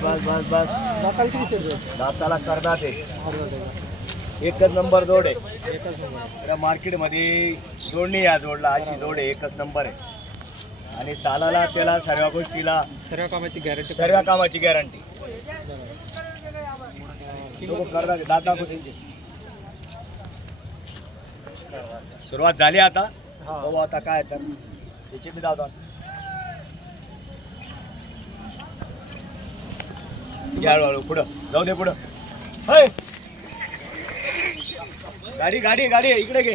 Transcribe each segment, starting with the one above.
बस बस बस बस दाताला करदात आहे. एकच नंबर जोड आहे. मार्केटमध्ये जोडणी या जोडला अशी जोड आहे. एकच नंबर आहे. आणि चालायला त्याला सर्व गोष्टीला सर्व कामाची गॅरंटी करदात आहे. दाता सुरुवात झाली आता. बघू आता काय तर त्याचे बी दादा हळूहळू पुढं जाऊ दे. पुढं होय गाडी गाडी गाडी इकडे घे.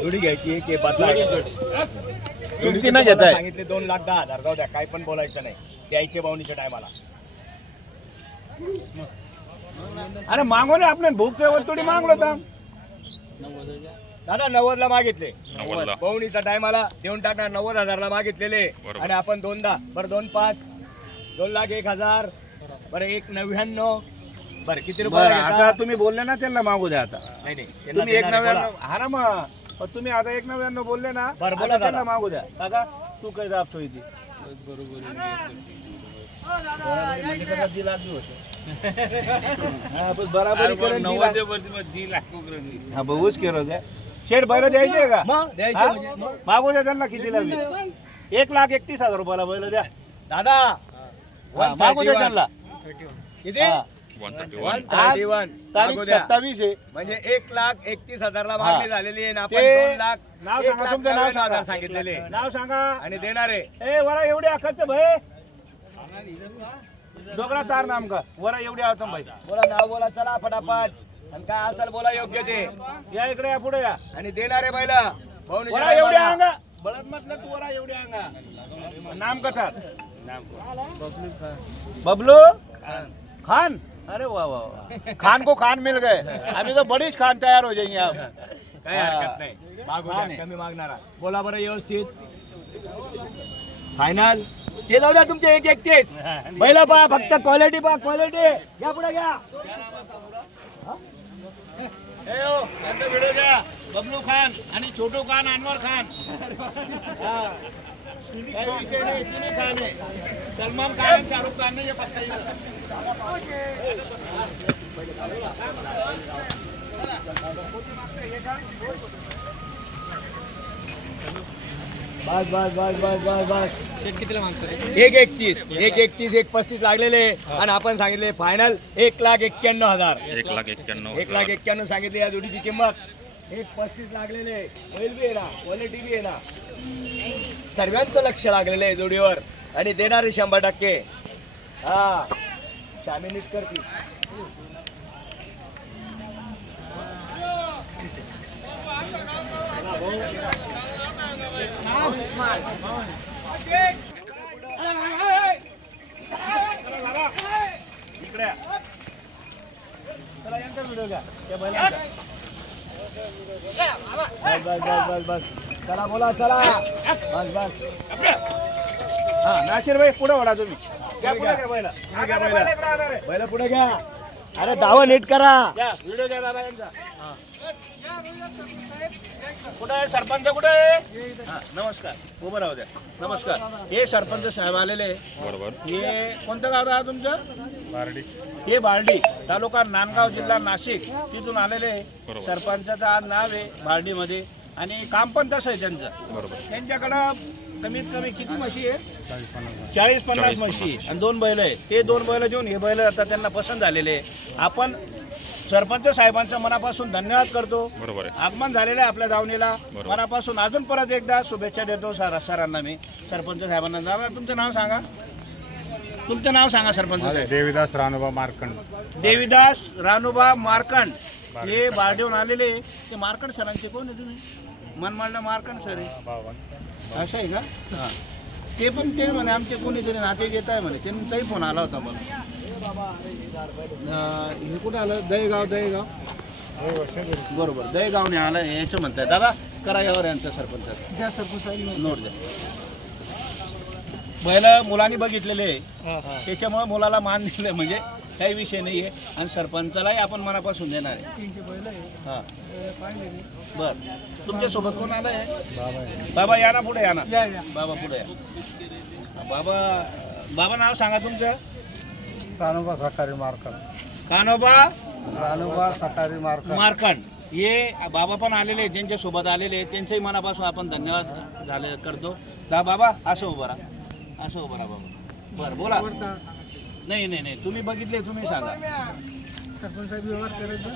जोडी घ्यायची की बदला सांगितले 2,10,000 जाऊ द्या. काही पण बोलायचं नाही. द्यायचे बावणीच्या टायमाला. अरे मागवले आपण भूक थोडी मागलो होता दादा. 90ला मागितले. बवणीच्या टायमाला देऊन टाकणार. 90,000ला मागितलेले आणि आपण 2,10 बरं 2,05 2,01,000 बरं 1,99 बरं किती रुपये आता तुम्ही बोलले ना त्यांना मागू द्या. आता नाही नाही तुम्ही 1,99 हा ना मग तुम्ही आता 1,99 बोलले ना. बरं बोला त्यांना मागू द्या. काका तू काय दाबतो इथे बघूच केलं द्या. शेड बैल द्यायचे का मागू द्या त्यांना. किती लागली 1,31,000 रुपयाला बैल द्या दादा. मागू द्या त्यांना. किती 131 तारीख 27 आहे. म्हणजे 1,31,000ला मागणी झालेली आहे. आपण 2,00,000 नाव सांगा. तुमचं नाव सांगा. सांगितलेले नाव सांगा आणि देणारे. ए वरा एवढे अखत भय डोगरा तार नाम का वरा एवढे आवतं भाई. बोला नाव बोला चला फटाफट. आणि काय असेल बोला योग्य ते. या इकडे या पुढे या. आणि देणारे बैला वरा एवढे अंगा बळद म्हटलं तू वरा एवढे अंगा. नाम कथा बबलू खान. अरे वाह वाह खान को खान मिल गए. अभी तो बड़ी खान तैयार हो जाएंगे आप. काही हरकत नाही. मागू द्या. कमी मागणारा बोला बरं व्यवस्थित. फायनल ते जाऊ द्या तुमचे 1,31 बैला पहा. फक्त क्वालिटी पहा. क्वालिटी घ्या पुढे घ्या. व्हिडिओ द्या. बबलू खान आणि छोटू खान अनवर खान. काही विषय नाही. तिन्ही खान आहे. सलमान खान शाहरुख खान नाही पत्ता. बस बस बस बस बस बस. शेट कितीला मागतो? 1,31 1,35 लागलेले आणि आपण सांगितले फायनल 1,91,000. 1,91,000 सांगितले या जोडीची किंमत. 1,35 लागलेले. बैल बी आहे ना. क्वालिटी बी आहे ना. सर्वांचं लक्ष लागलेलं आहे जोडीवर आणि देणारे 100%. हा शामिनीच करते. इकडे चला यांचा व्हिडिओ घ्या. त्या बैलांचा. बस बस बस बस बस चला बोला चला. बस बस हा नाशिर भाई पुढे वळा तुम्ही. बैला पुढे घ्या. अरे दावा नीट करा. व्हिडिओ द्या दादा यांचा. कुठे आहे सरपंच? कुठे आहे? नमस्कार. उभं राहू द्या. नमस्कार. हे सरपंच साहेब आलेले. बरोबर. हे कोणतं गाव आहे तुमचं? बार्डी. हे बार्डी तालुका नांदगाव जिल्हा नाशिक तिथून आलेले. सरपंचाचं आज नाव आहे बार्डीमध्ये आणि काम पण तसं आहे त्यांचं. बरोबर. त्यांच्याकडं कमीत कमी किती म्हशी आहे? 40-50 म्हशी आणि 2 बैल आहे. ते 2 बैल देऊन हे बैल आता त्यांना पसंत झालेले. आपण सरपंच साहेबांचं मनापासून धन्यवाद करतो. आगमन झालेलं आहे आपल्या दावणीला. मनापासून अजून परत एकदा शुभेच्छा देतो सरांना. मी सरपंच साहेबांना. दादा तुमचं नाव सांगा. तुमचं नाव सांगा सरपंच. देविदास रानुबा मार्कंड. देविदास रानुबा मार्कंड हे बार्डीहून आलेले. ते मार्कंड सरांचे कोण आहे तुम्ही? मनमाडला मार्कंड सर आहे. असं आहे का? हां ते पण ते म्हणे आमचे कोणीतरी नाते घेत आहे म्हणे. त्यांचाही फोन आला होता मला. हे कुठं आलं? दहेगाव. बरोबर दहेगावने आलं याचं म्हणताय. दादा करा यावर यांचा सरपंच. द्या सरपंच नोट द्या. बैल मुलांनी बघितलेले त्याच्यामुळे मुलाला मान दिले. म्हणजे काही विषय नाही आहे. आणि सरपंचालाही आपण मनापासून देणार आहे. हां बर, तुमच्यासोबत कोण आलं आहे? बाबा या ना, पुढे या ना. बाबा पुढे या. बाबा नाव सांगा तुमचं. रानोबा सटारी मार्कंड. कानोबा रानोबा सटारी मार्कंड हे बाबा पण आलेले आहेत, त्यांच्यासोबत आलेले आहेत. त्यांच्याही मनापासून आपण धन्यवाद झाले करतो. बाबा असं उभं राहा, असं उभं राहा बाबा. बरं बोला. नाही नाही नाही, तुम्ही बघितले, तुम्ही सांगा. सरपंच साहेब व्यवहार करायचं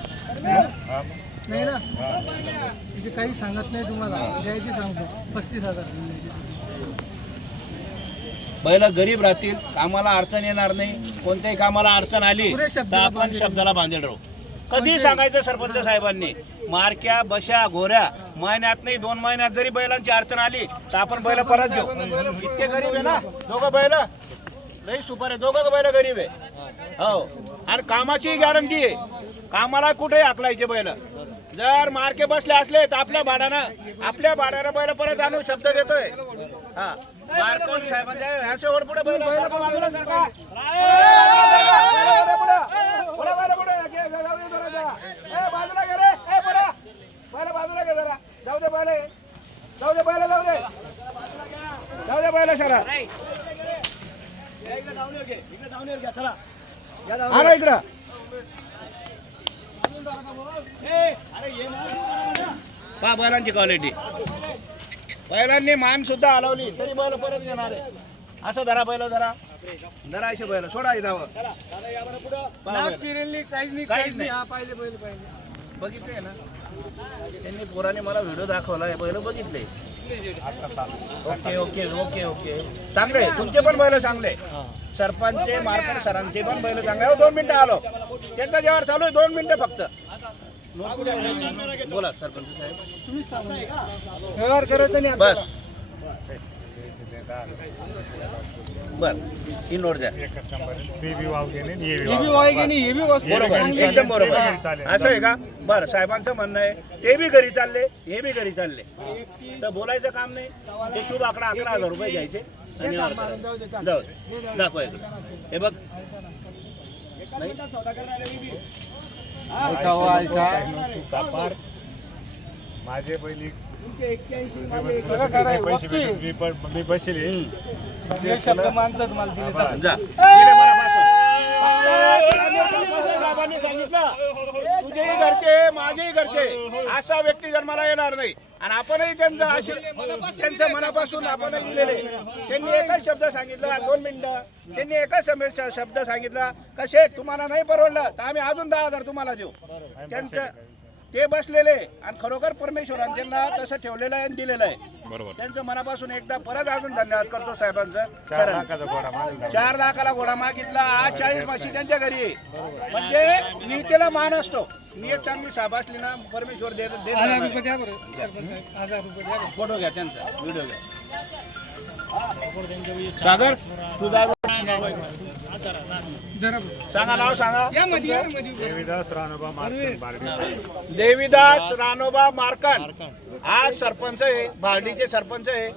नाही ना, तिथे काही सांगत नाही तुम्हाला, द्यायची सांगतो 35,000. बैल गरीब राहतील, कामाला अडचण येणार नाही. कोणत्याही कामाला अडचण आली तर आपण शब्दाला बांधेल राहू. कधी सांगायचं सरपंच साहेबांनी, मारक्या बशा घोऱ्या महिन्यात नाही 2 महिन्यात जरी बैलांची अडचण आली तर आपण बैल परत घेऊ. इतके गरीब आहे ना दोघं बैल, लई सुपर आहे, दोघं बैल गरीब आहे. हो, आणि कामाची गॅरंटी आहे. कामाला कुठे हाकलायचे बैल. जर मार्के बसले असले तर आपल्या भाड्यानं बैल परत आणू शब्द देतोय. हा मार्कोन साहेबांच्या ह्याच्या वर पुढे बैल बाजूला सरका. बाजूला घे रे, बाजूला घे जरा. जाऊ दे बैल, जाऊ दे बैल, जाऊ दे बैल सरा. आला इकडं. पहा बैलांची क्वालिटी. बैलांनी मान सुद्धा हलवली तरी बैल परत घेणार आहे. असं धरा बैल, धरा असे बैल सोडा इथं. काहीच नाही. बघितले ना त्यांनी, पोराने मला व्हिडिओ दाखवला, बैल बघितले. ओके ओके ओके ओके, चांगले तुमचे पण बैल चांगले. सरपंच मार्कंड सरांचे पण बैल चांगले. 2 मिनिटं आलो, त्यांचा जेव्हा चालू आहे 2 मिनिटं फक्त. बोला सरपंच साहेब. व्यवहार करायचं नाही बस बर, ही नोट द्या. एकदम बरोबर. असं आहे का? बरं, साहेबांचं म्हणणं आहे ते बी घरी चालले, हे बी घरी चालले, तर बोलायचं काम नाही. ते शुभ आकडा 11,000 रुपये घ्यायचे आणि जाऊ दाखवा इकडे. हे बघ माझे पहिली मी बसले शब्द माणसं तुम्हाला दिले जा. साहेबांनी सांगितलं तुझेही घरचे माझेही घरचे असा व्यक्ती जन्माला येणार नाही. आणि आपणही त्यांच्या मनापासून आपणही दिलेले. त्यांनी एकच शब्द सांगितला, 2 मिनिटं त्यांनी एकच शब्द सांगितला, कसे तुम्हाला नाही परवडलं तर आम्ही अजून 10,000 तुम्हाला देऊ. त्यांचं ते बसलेले आणि खरोखर परमेश्वराने त्यांना तसं ठेवलेलं आहे आणि दिलेलं आहे. त्यांचं मनापासून एकदा परत अजून धन्यवाद करतो साहेबांचं. 4 लाखाला घोडा मागितला, आज 40 म्हशी त्यांच्या घरी आहे. म्हणजे नीतीला मान असतो. नीयत चांगली साहेब असली ना, परमेश्वर देत. फोटो घ्या त्यांचा, व्हिडिओ घ्या. सागर तुझा सांगा, नाव सांगा. देवीदास रानोबा मार्कंड. देवीदास रानोबा मार्कंड आज सरपंच आहे, भार्डीचे सरपंच आहे.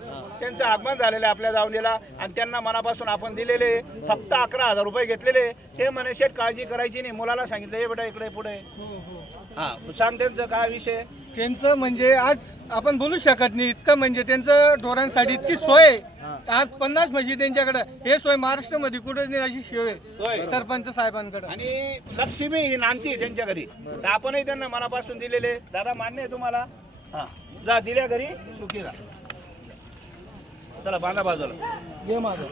त्यांचं आगमन झालेलं आहे आपल्या दावणीला आणि त्यांना मनापासून आपण दिलेले फक्त 11,000 रुपये घेतलेले. ते म्हणे शेठ काळजी करायची नाही. मुलाला सांगितलं हे बेटा इकडे पुढे. हा सांग त्यांचं काय विषय. त्यांचं म्हणजे आज आपण बोलू शकत नाही इतकं, म्हणजे त्यांचं ढोरांसाठी इतकी सोय. आज 50 म्हशी त्यांच्याकडे. हे सोय महाराष्ट्रामध्ये कुठे नाही अशी सोय आहे सरपंच साहेबांकडे. आणि लक्ष्मी ही नांदती त्यांच्या घरी, तर आपणही त्यांना मनापासून दिलेले. दादा मान्य आहे तुम्हाला? हा जा, दिल्या घरी सुखी राहा. चला बांधा बाजूला. जय माता.